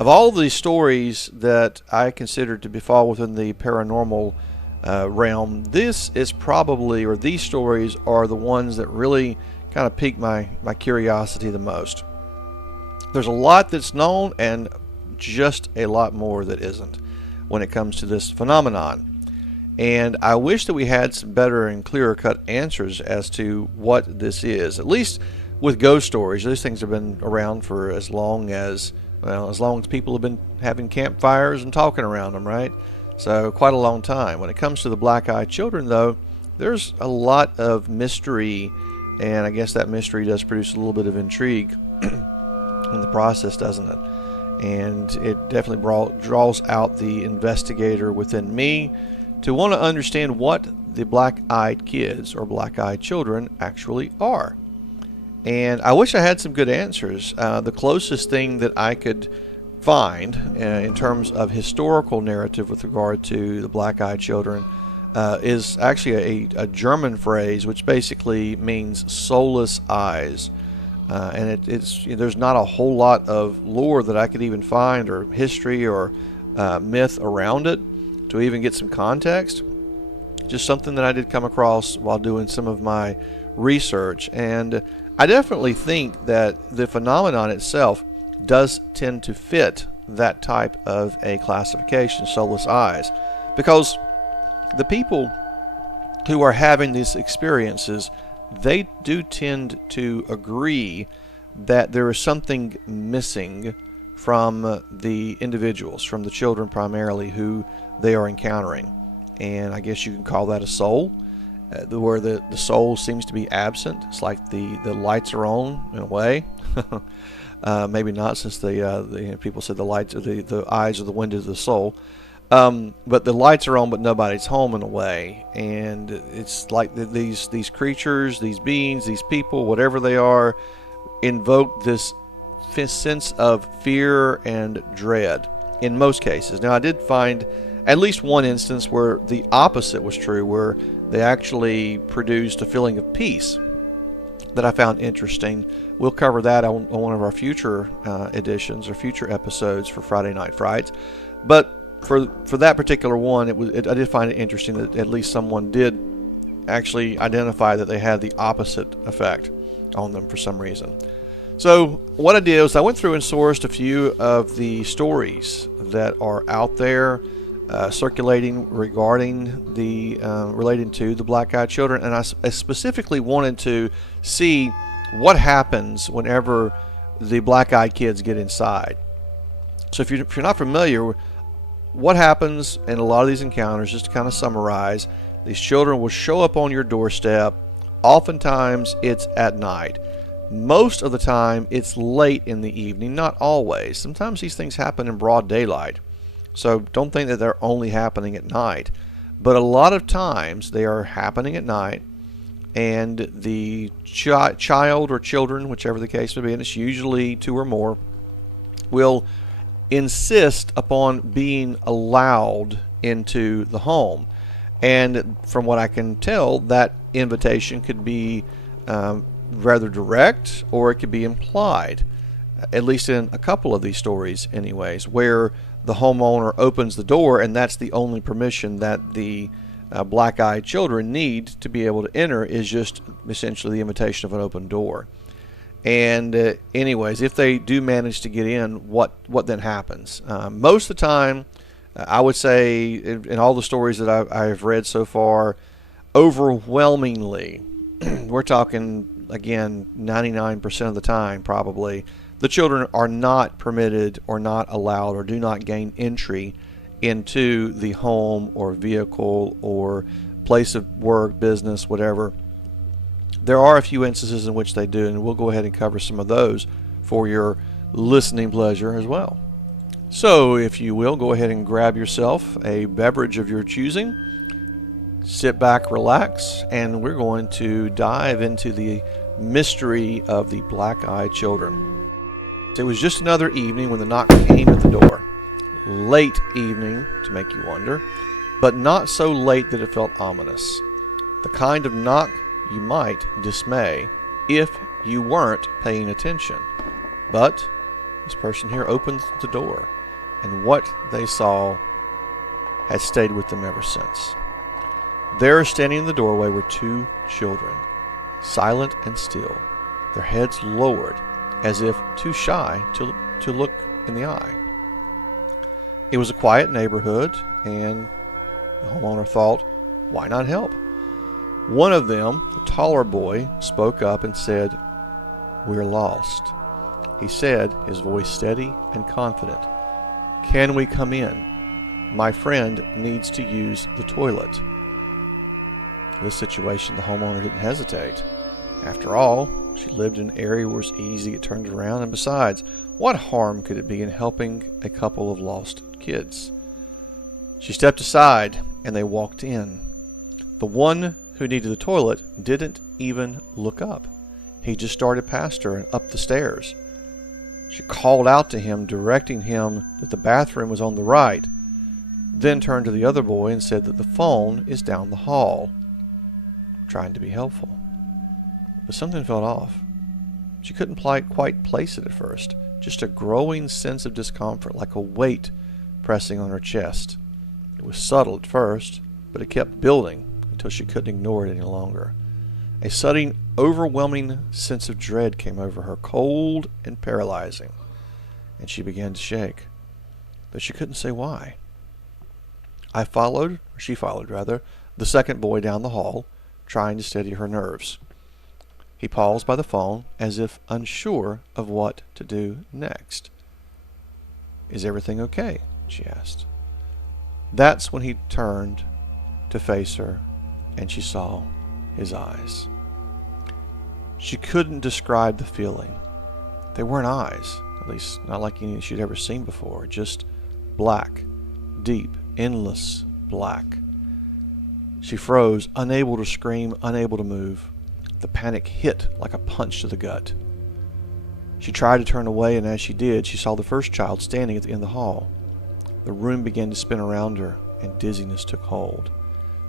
Of all the stories that I consider to fall within the paranormal realm, this is probably, or these stories are the ones that really kind of pique my curiosity the most. There's a lot that's known and just a lot more that isn't when it comes to this phenomenon. And I wish that we had some better and clearer cut answers as to what this is. At least with ghost stories, those things have been around for as long as people have been having campfires and talking around them, right? So quite a long time. When it comes to the black-eyed children, though, there's a lot of mystery, and I guess that mystery does produce a little bit of intrigue in the process, doesn't it? And it definitely draws out the investigator within me to want to understand what the black-eyed kids or black-eyed children actually are. And I wish I had some good answers. The closest thing that I could find in terms of historical narrative with regard to the black-eyed children is actually a German phrase which basically means soulless eyes. And there's not a whole lot of lore that I could even find, or history or myth around it to even get some context. Just something that I did come across while doing some of my research. And I definitely think that the phenomenon itself does tend to fit that type of a classification, soulless eyes, because the people who are having these experiences, they do tend to agree that there is something missing from the individuals, from the children primarily, who they are encountering. And I guess you can call that a soul, where the soul seems to be absent. It's like the lights are on in a way. Maybe not, since the people said the lights are the eyes are the windows of the soul. But the lights are on, but nobody's home in a way. And it's like these creatures, these beings, these people, whatever they are, invoke this sense of fear and dread in most cases. Now, I did find at least one instance where the opposite was true, where they actually produced a feeling of peace that I found interesting. We'll cover that on one of our future editions or future episodes for Friday Night Frights. But for that particular one, I did find it interesting that at least someone did actually identify that they had the opposite effect on them for some reason. So what I did was I went through and sourced a few of the stories that are out there circulating regarding relating to the black-eyed children, and I specifically wanted to see what happens whenever the black-eyed kids get inside. So if you're not familiar, what happens in a lot of these encounters, just to kind of summarize, these children will show up on your doorstep. Oftentimes it's at night. Most of the time it's late in the evening, not always. Sometimes these things happen in broad daylight. So don't think that they're only happening at night. But a lot of times they are happening at night, and the child or children, whichever the case may be, and it's usually two or more, will insist upon being allowed into the home. And from what I can tell, that invitation could be rather direct, or it could be implied, at least in a couple of these stories anyways, where the homeowner opens the door and that's the only permission that the black-eyed children need to be able to enter, is just essentially the invitation of an open door. And anyways, if they do manage to get in, what then happens? Most of the time, I would say in all the stories that I've read so far, overwhelmingly, we're talking, again, 99% of the time probably, the children are not permitted or not allowed or do not gain entry into the home or vehicle or place of work, business, whatever. There are a few instances in which they do, and we'll go ahead and cover some of those for your listening pleasure as well. So, if you will, go ahead and grab yourself a beverage of your choosing, sit back, relax, and we're going to dive into the mystery of the black-eyed children. It was just another evening when the knock came at the door. Late evening, to make you wonder, but not so late that it felt ominous. The kind of knock you might dismay if you weren't paying attention. But This person here opened the door, and what they saw had stayed with them ever since. There, standing in the doorway, were two children, silent and still, their heads lowered, as if too shy to look in the eye. It was a quiet neighborhood, and the homeowner thought, why not help? One of them, the taller boy, spoke up and said, "We're lost." He said, his voice steady and confident, "Can we come in? My friend needs to use the toilet." In this situation, the homeowner didn't hesitate. After all, she lived in an area where it was easy to get turned around, and besides, what harm could it be in helping a couple of lost kids? She stepped aside, and they walked in. The one who needed the toilet didn't even look up. He just started past her and up the stairs. She called out to him, directing him that the bathroom was on the right, then turned to the other boy and said that the phone is down the hall, trying to be helpful. But something felt off. She couldn't quite place it at first, just a growing sense of discomfort, like a weight pressing on her chest. It was subtle at first, but it kept building until she couldn't ignore it any longer. A sudden, overwhelming sense of dread came over her, cold and paralyzing, and she began to shake, but she couldn't say why. She followed, the second boy down the hall, trying to steady her nerves. He paused by the phone, as if unsure of what to do next. "Is everything okay?" she asked. That's when he turned to face her, and she saw his eyes. She couldn't describe the feeling. They weren't eyes, at least not like any she'd ever seen before, just black, deep, endless black. She froze, unable to scream, unable to move. The panic hit like a punch to the gut. She tried to turn away, and as she did, she saw the first child standing at the end of the hall. The room began to spin around her, and dizziness took hold.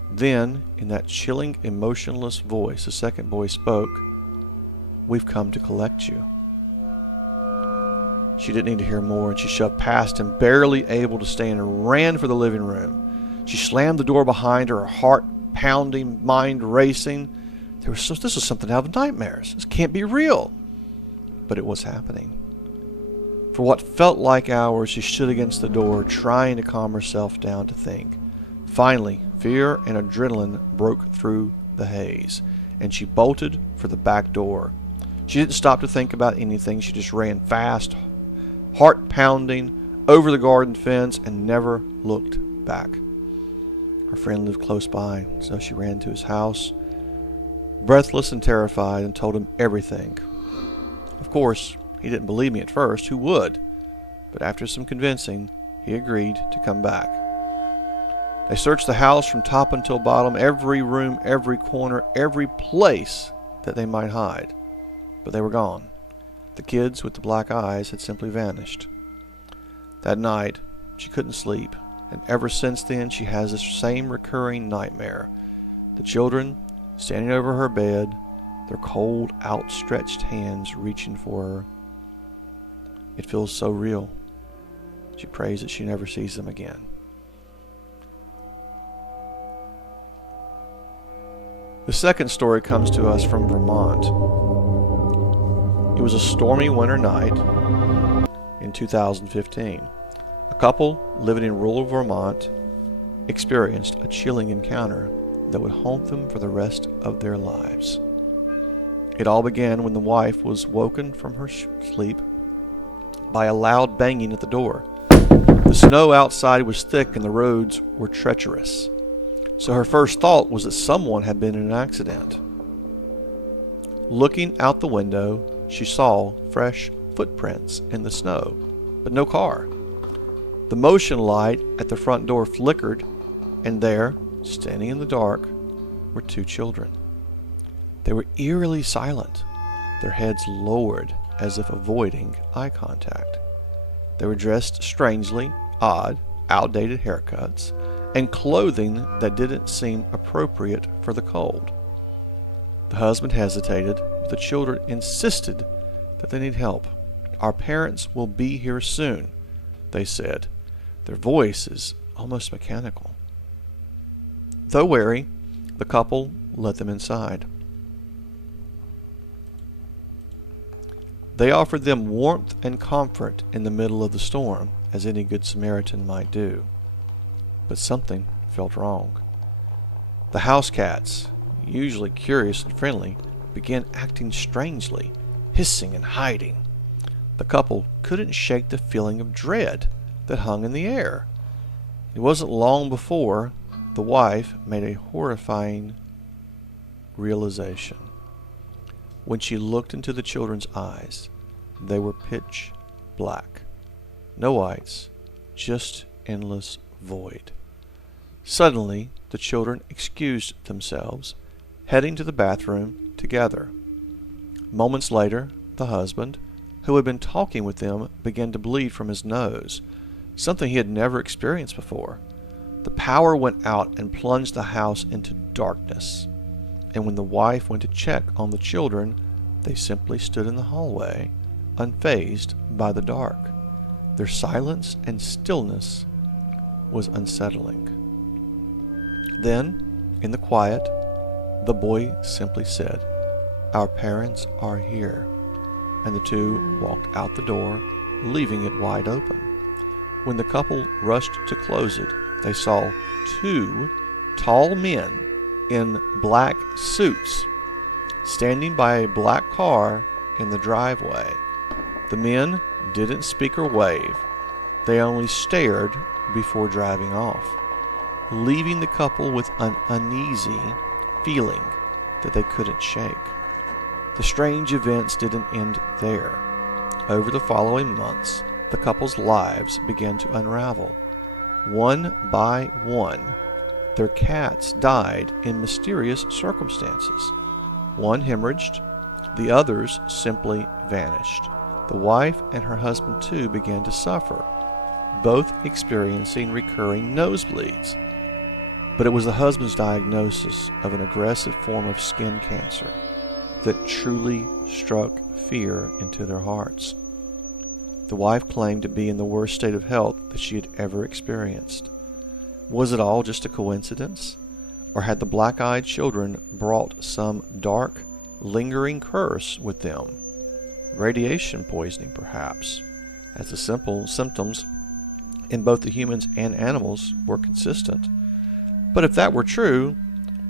Then, in that chilling, emotionless voice, the second boy spoke, "We've come to collect you." She didn't need to hear more, and she shoved past him, barely able to stand, and ran for the living room. She slammed the door behind her, her heart pounding, mind racing. This was something out of nightmares. This can't be real. But it was happening. For what felt like hours, she stood against the door, trying to calm herself down to think. Finally, fear and adrenaline broke through the haze, and she bolted for the back door. She didn't stop to think about anything. She just ran fast, heart pounding, over the garden fence, and never looked back. Her friend lived close by, so she ran to his house, breathless and terrified, and told him everything. Of course, he didn't believe me at first. Who would? But after some convincing, he agreed to come back. They searched the house from top until bottom, every room, every corner, every place that they might hide. But they were gone. The kids with the black eyes had simply vanished. That night, she couldn't sleep, and ever since then she has this same recurring nightmare. The children standing over her bed, their cold, outstretched hands reaching for her. It feels so real. She prays that she never sees them again. The second story comes to us from Vermont. It was a stormy winter night in 2015. A couple living in rural Vermont experienced a chilling encounter that would haunt them for the rest of their lives. It all began when the wife was woken from her sleep by a loud banging at the door. The snow outside was thick and the roads were treacherous, so her first thought was that someone had been in an accident. Looking out the window, she saw fresh footprints in the snow, but no car. The motion light at the front door flickered, and there, standing in the dark, were two children. They were eerily silent, their heads lowered as if avoiding eye contact. They were dressed strangely, odd, outdated haircuts, and clothing that didn't seem appropriate for the cold. The husband hesitated, but the children insisted that they need help. "Our parents will be here soon," they said. Their voice is almost mechanical. Though wary, the couple let them inside. They offered them warmth and comfort in the middle of the storm, as any good Samaritan might do. But something felt wrong. The house cats, usually curious and friendly, began acting strangely, hissing and hiding. The couple couldn't shake the feeling of dread that hung in the air. It wasn't long before the wife made a horrifying realization. When she looked into the children's eyes, they were pitch black. No lights, just endless void. Suddenly, the children excused themselves, heading to the bathroom together. Moments later, the husband, who had been talking with them, began to bleed from his nose, something he had never experienced before. The power went out and plunged the house into darkness. And when the wife went to check on the children, they simply stood in the hallway, unfazed by the dark. Their silence and stillness was unsettling. Then, in the quiet, the boy simply said, "Our parents are here," and the two walked out the door, leaving it wide open. When the couple rushed to close it, they saw two tall men in black suits standing by a black car in the driveway. The men didn't speak or wave. They only stared before driving off, leaving the couple with an uneasy feeling that they couldn't shake. The strange events didn't end there. Over the following months, the couple's lives began to unravel. One by one, their cats died in mysterious circumstances. One hemorrhaged, the others simply vanished. The wife and her husband too began to suffer, both experiencing recurring nosebleeds. But it was the husband's diagnosis of an aggressive form of skin cancer that truly struck fear into their hearts. The wife claimed to be in the worst state of health that she had ever experienced. Was it all just a coincidence? Or had the black-eyed children brought some dark, lingering curse with them? Radiation poisoning, perhaps, as the simple symptoms in both the humans and animals were consistent. But if that were true,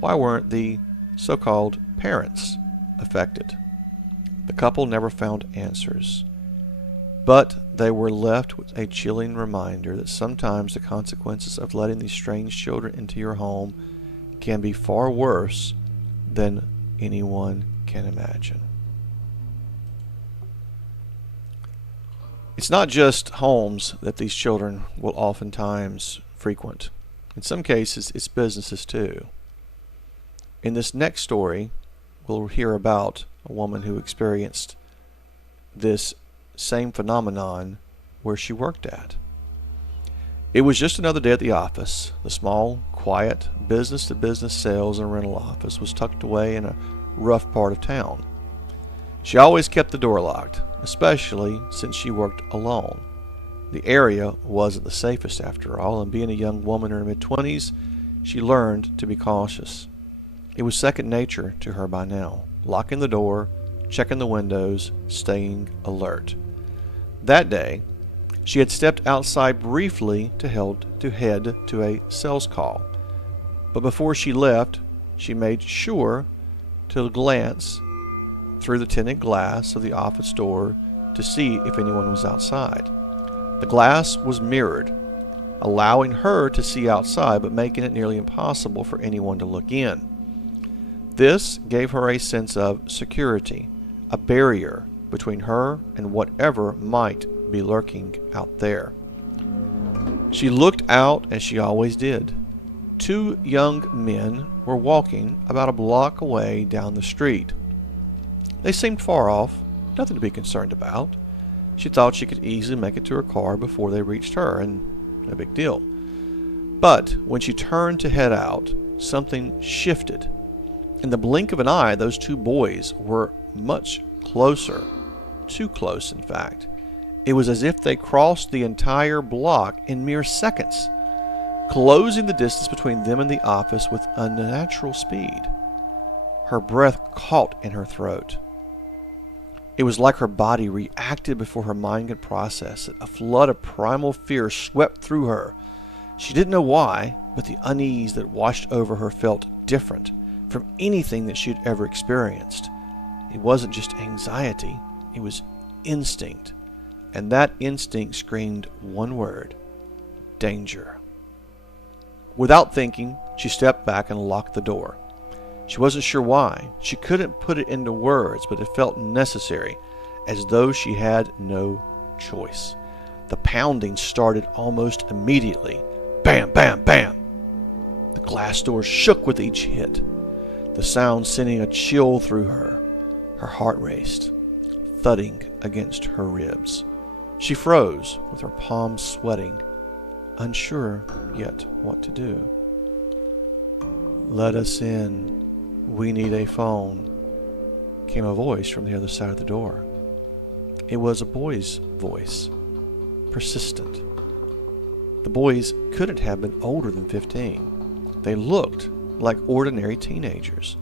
why weren't the so-called parents affected? The couple never found answers. But they were left with a chilling reminder that sometimes the consequences of letting these strange children into your home can be far worse than anyone can imagine. It's not just homes that these children will oftentimes frequent. In some cases, it's businesses too. In this next story, we'll hear about a woman who experienced this same phenomenon where she worked at. It was just another day at the office. The small, quiet, business-to-business sales and rental office was tucked away in a rough part of town. She always kept the door locked, especially since she worked alone. The area wasn't the safest after all, and being a young woman in her mid-20s, she learned to be cautious. It was second nature to her by now, locking the door, checking the windows, staying alert. That day, she had stepped outside briefly to head to a sales call. But before she left, she made sure to glance through the tinted glass of the office door to see if anyone was outside. The glass was mirrored, allowing her to see outside but making it nearly impossible for anyone to look in. This gave her a sense of security, a barrier between her and whatever might be lurking out there. She looked out as she always did. Two young men were walking about a block away down the street. They seemed far off, nothing to be concerned about. She thought she could easily make it to her car before they reached her, and no big deal. But when she turned to head out, something shifted. In the blink of an eye, those two boys were much closer. Too close, in fact. It was as if they crossed the entire block in mere seconds, closing the distance between them and the office with unnatural speed. Her breath caught in her throat. It was like her body reacted before her mind could process it. A flood of primal fear swept through her. She didn't know why, but the unease that washed over her felt different from anything that she had ever experienced. It wasn't just anxiety, it was instinct. And that instinct screamed one word: danger. Without thinking, she stepped back and locked the door. She wasn't sure why. She couldn't put it into words, but it felt necessary, as though she had no choice. The pounding started almost immediately. Bam, bam, bam! The glass door shook with each hit, the sound sending a chill through her. Her heart raced, thudding against her ribs. She froze, with her palms sweating, unsure yet what to do. "Let us in. We need a phone," came a voice from the other side of the door. It was a boy's voice, persistent. The boys couldn't have been older than 15. They looked like ordinary teenagers,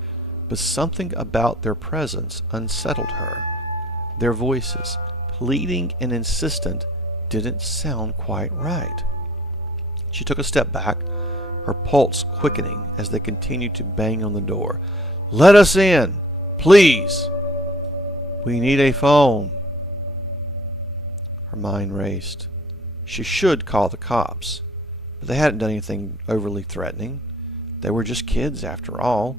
but something about their presence unsettled her. Their voices, pleading and insistent, didn't sound quite right. She took a step back, her pulse quickening as they continued to bang on the door. "Let us in, please. We need a phone." Her mind raced. She should call the cops, but they hadn't done anything overly threatening. They were just kids after all.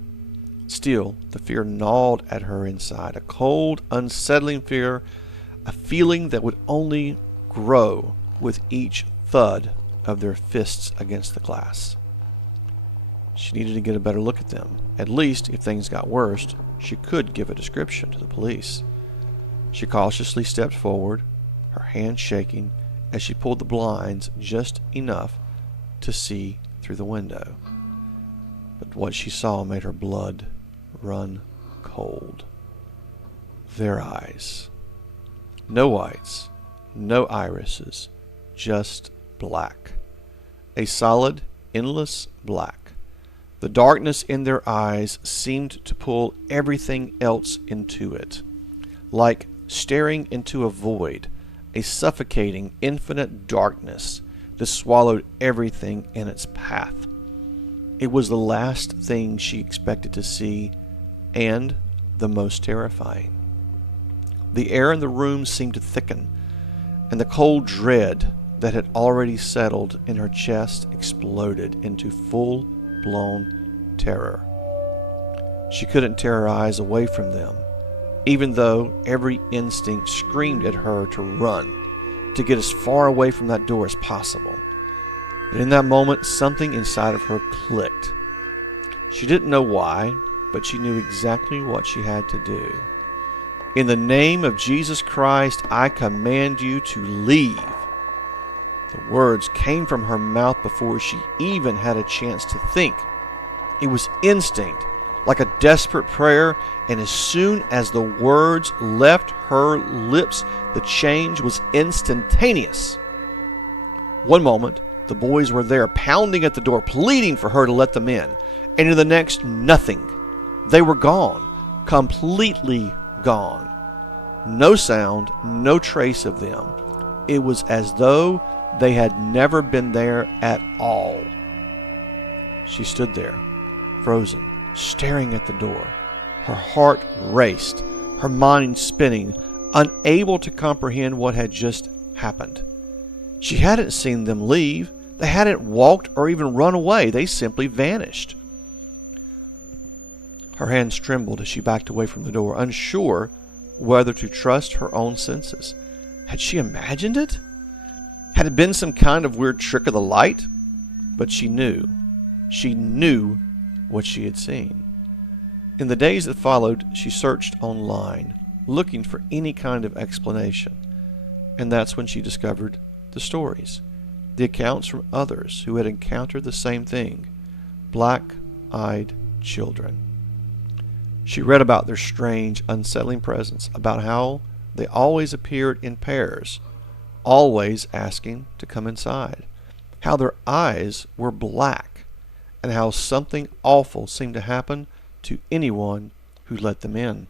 Still, the fear gnawed at her inside, a cold, unsettling fear, a feeling that would only grow with each thud of their fists against the glass. She needed to get a better look at them. At least, if things got worse, she could give a description to the police. She cautiously stepped forward, her hand shaking as she pulled the blinds just enough to see through the window. But what she saw made her blood run cold. Their eyes. No whites, no irises, just black. A solid, endless black. The darkness in their eyes seemed to pull everything else into it, like staring into a void, a suffocating, infinite darkness that swallowed everything in its path. It was the last thing she expected to see, and the most terrifying. The air in the room seemed to thicken, and the cold dread that had already settled in her chest exploded into full-blown terror. She couldn't tear her eyes away from them, even though every instinct screamed at her to run, to get as far away from that door as possible. But in that moment, something inside of her clicked. She didn't know why, but she knew exactly what she had to do. "In the name of Jesus Christ, I command you to leave." The words came from her mouth before she even had a chance to think. It was instinct, like a desperate prayer, and as soon as the words left her lips, the change was instantaneous. One moment, the boys were there, pounding at the door, pleading for her to let them in, and in the next, nothing. They were gone, completely gone. No sound, no trace of them. It was as though they had never been there at all. She stood there, frozen, staring at the door. Her heart raced, her mind spinning, unable to comprehend what had just happened. She hadn't seen them leave. They hadn't walked or even run away. They simply vanished. Her hands trembled as she backed away from the door, unsure whether to trust her own senses. Had she imagined it? Had it been some kind of weird trick of the light? But she knew. She knew what she had seen. In the days that followed, she searched online, looking for any kind of explanation. And that's when she discovered the stories, the accounts from others who had encountered the same thing, black-eyed children. She read about their strange, unsettling presence, about how they always appeared in pairs, always asking to come inside, how their eyes were black, and how something awful seemed to happen to anyone who let them in.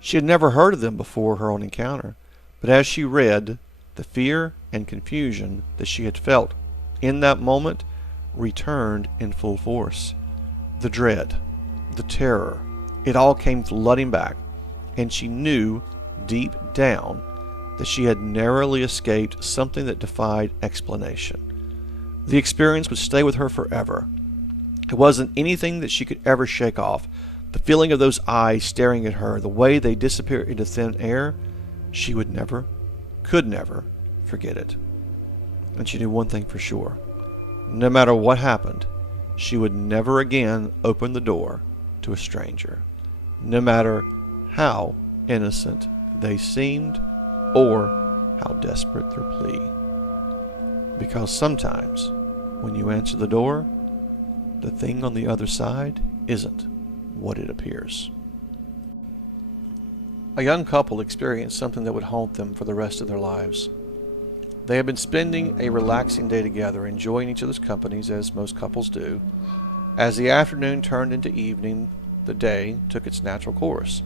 She had never heard of them before her own encounter, but as she read, the fear and confusion that she had felt in that moment returned in full force. The dread, the terror, it all came flooding back, and she knew deep down that she had narrowly escaped something that defied explanation. The experience would stay with her forever. It wasn't anything that she could ever shake off. The feeling of those eyes staring at her, the way they disappeared into thin air, she would never, could never forget it. And she knew one thing for sure. No matter what happened, she would never again open the door to a stranger, no matter how innocent they seemed or how desperate their plea. Because sometimes, when you answer the door, the thing on the other side isn't what it appears. A young couple experienced something that would haunt them for the rest of their lives. They had been spending a relaxing day together, enjoying each other's companies as most couples do. As the afternoon turned into evening, the day took its natural course,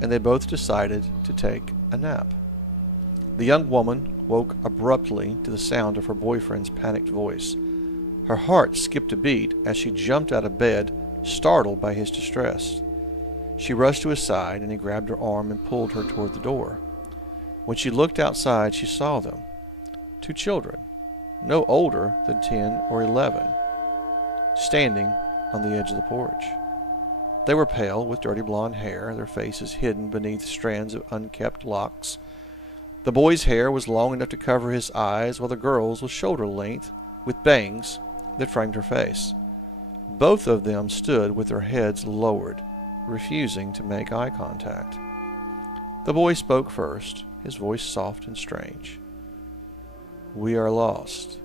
and they both decided to take a nap. The young woman woke abruptly to the sound of her boyfriend's panicked voice. Her heart skipped a beat as she jumped out of bed, startled by his distress. She rushed to his side, and he grabbed her arm and pulled her toward the door. When she looked outside, she saw them. 2 children, no older than 10 or 11, standing on the edge of the porch. They were pale, with dirty blonde hair, their faces hidden beneath strands of unkempt locks. The boy's hair was long enough to cover his eyes, while the girl's was shoulder length, with bangs that framed her face. Both of them stood with their heads lowered, refusing to make eye contact. The boy spoke first, his voice soft and strange. "We are lost.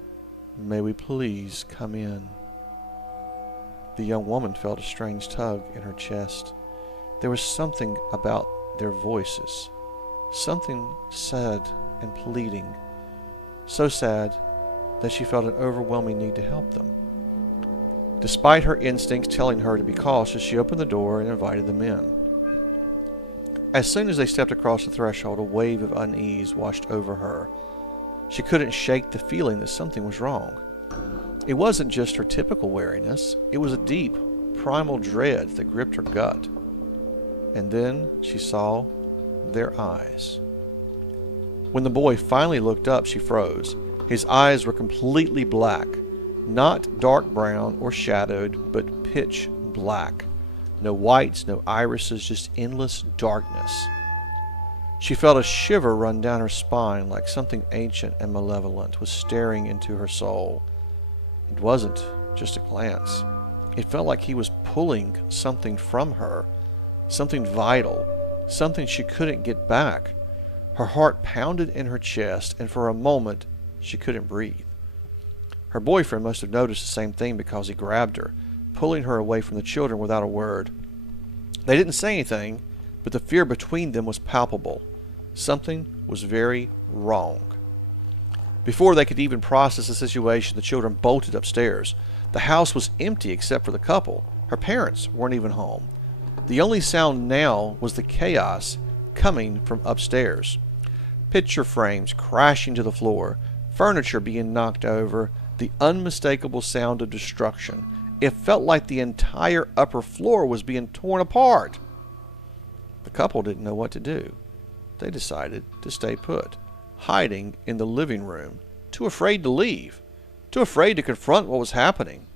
May we please come in?" The young woman felt a strange tug in her chest. There was something about their voices, something sad and pleading, so sad that she felt an overwhelming need to help them. Despite her instincts telling her to be cautious, she opened the door and invited them in. As soon as they stepped across the threshold, a wave of unease washed over her. She couldn't shake the feeling that something was wrong. It wasn't just her typical wariness, it was a deep, primal dread that gripped her gut. And then she saw their eyes. When the boy finally looked up, she froze. His eyes were completely black, not dark brown or shadowed, but pitch black. No whites, no irises, just endless darkness. She felt a shiver run down her spine, like something ancient and malevolent was staring into her soul. It wasn't just a glance. It felt like he was pulling something from her, something vital, something she couldn't get back. Her heart pounded in her chest, and for a moment she couldn't breathe. Her boyfriend must have noticed the same thing, because he grabbed her, pulling her away from the children without a word. They didn't say anything, but the fear between them was palpable. Something was very wrong. Before they could even process the situation, the children bolted upstairs. The house was empty except for the couple. Her parents weren't even home. The only sound now was the chaos coming from upstairs. Picture frames crashing to the floor, furniture being knocked over, the unmistakable sound of destruction. It felt like the entire upper floor was being torn apart. The couple didn't know what to do. They decided to stay put, hiding in the living room, too afraid to leave, too afraid to confront what was happening.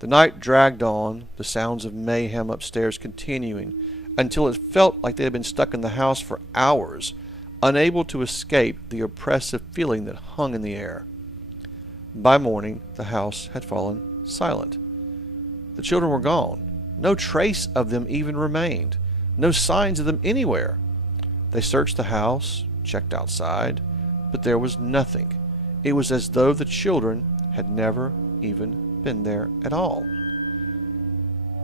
The night dragged on, the sounds of mayhem upstairs continuing, until it felt like they had been stuck in the house for hours, unable to escape the oppressive feeling that hung in the air. By morning, the house had fallen silent. The children were gone. No trace of them even remained. No signs of them anywhere. They searched the house, checked outside, but there was nothing. It was as though the children had never even been there at all.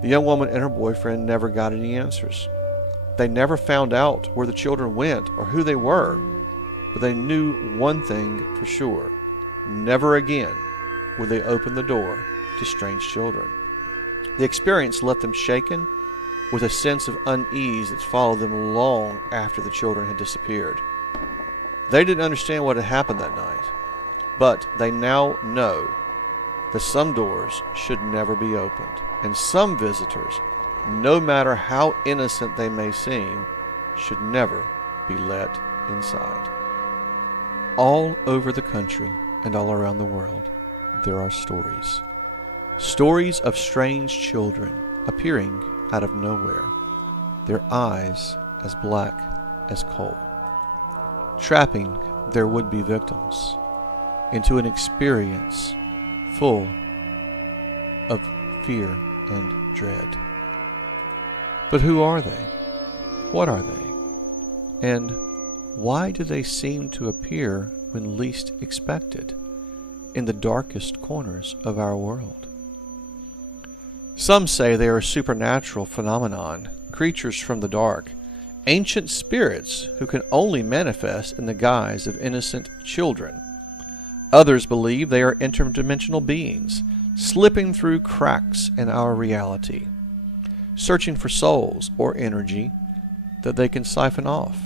The young woman and her boyfriend never got any answers. They never found out where the children went or who they were. but they knew one thing for sure. Never again would they open the door to strange children. The experience left them shaken with a sense of unease that followed them long after the children had disappeared. They didn't understand what had happened that night, but they now know that some doors should never be opened, and some visitors, no matter how innocent they may seem, should never be let inside. All over the country and all around the world, there are stories. Stories of strange children appearing out of nowhere, their eyes as black as coal, trapping their would-be victims into an experience full of fear and dread. But who are they? What are they? And why do they seem to appear when least expected, in the darkest corners of our world? Some say they are a supernatural phenomenon, creatures from the dark, ancient spirits who can only manifest in the guise of innocent children. Others believe they are interdimensional beings, slipping through cracks in our reality, searching for souls or energy that they can siphon off.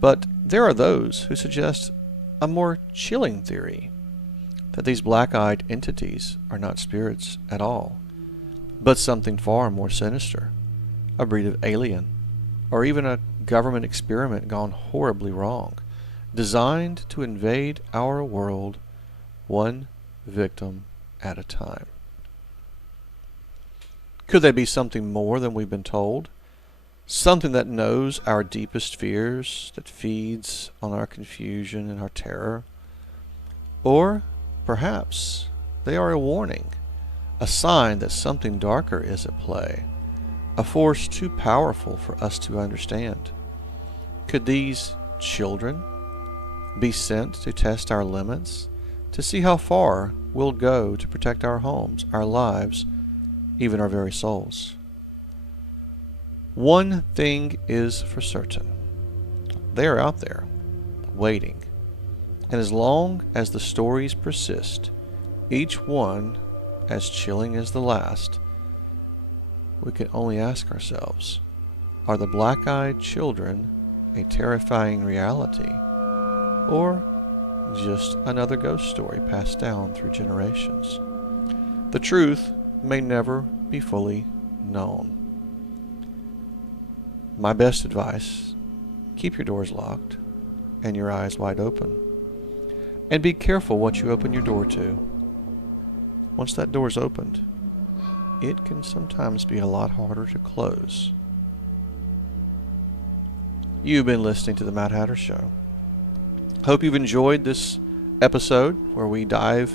But there are those who suggest a more chilling theory, that these black-eyed entities are not spirits at all, but something far more sinister, a breed of alien, or even a government experiment gone horribly wrong, designed to invade our world one victim at a time. Could they be something more than we've been told? Something that knows our deepest fears, that feeds on our confusion and our terror? Or perhaps they are a warning, a sign that something darker is at play, a force too powerful for us to understand. Could these children be sent to test our limits, to see how far we'll go to protect our homes, our lives, even our very souls? One thing is for certain. They are out there, waiting. And as long as the stories persist, each one as chilling as the last, we can only ask ourselves, are the black-eyed children a terrifying reality, or just another ghost story passed down through generations? The truth may never be fully known. My best advice, keep your doors locked and your eyes wide open. And be careful what you open your door to. Once that door's opened, it can sometimes be a lot harder to close. You've been listening to The Mad Hatter Show. Hope you've enjoyed this episode where we dove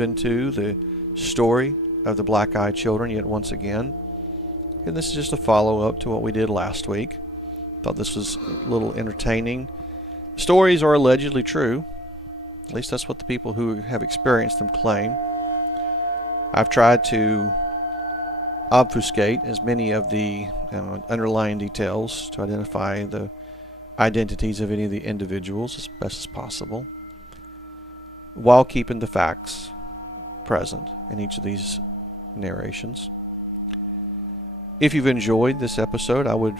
into the story of the black-eyed children yet once again. And this is just a follow-up to what we did last week. Thought this was a little entertaining. Stories are allegedly true. At least that's what the people who have experienced them claim. I've tried to obfuscate as many of the underlying details to identify the identities of any of the individuals as best as possible, while keeping the facts present in each of these narrations. If you've enjoyed this episode, I would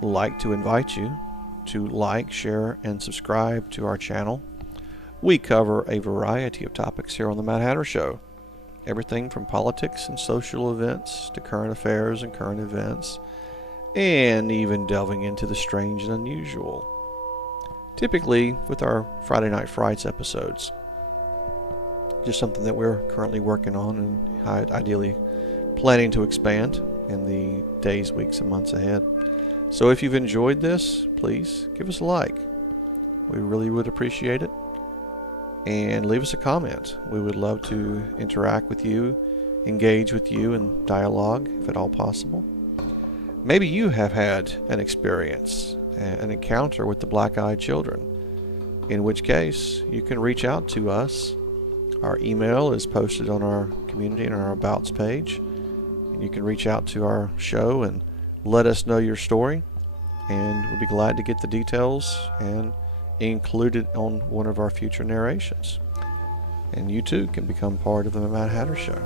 like to invite you to like, share, and subscribe to our channel. We cover a variety of topics here on The Mad Hatter Show. Everything from politics and social events to current affairs and current events, and even delving into the strange and unusual. Typically with our Friday Night Frights episodes. Just something that we're currently working on and ideally planning to expand in the days, weeks, and months ahead. So if you've enjoyed this, please give us a like. We really would appreciate it. And leave us a comment. We would love to interact with you, engage with you in dialogue, if at all possible. Maybe you have had an experience, an encounter with the black-eyed children, in which case you can reach out to us. Our email is posted on our community and our Abouts page. And you can reach out to our show and let us know your story, and we'll be glad to get the details and include it on one of our future narrations. And you too can become part of the Mad Hatter Show.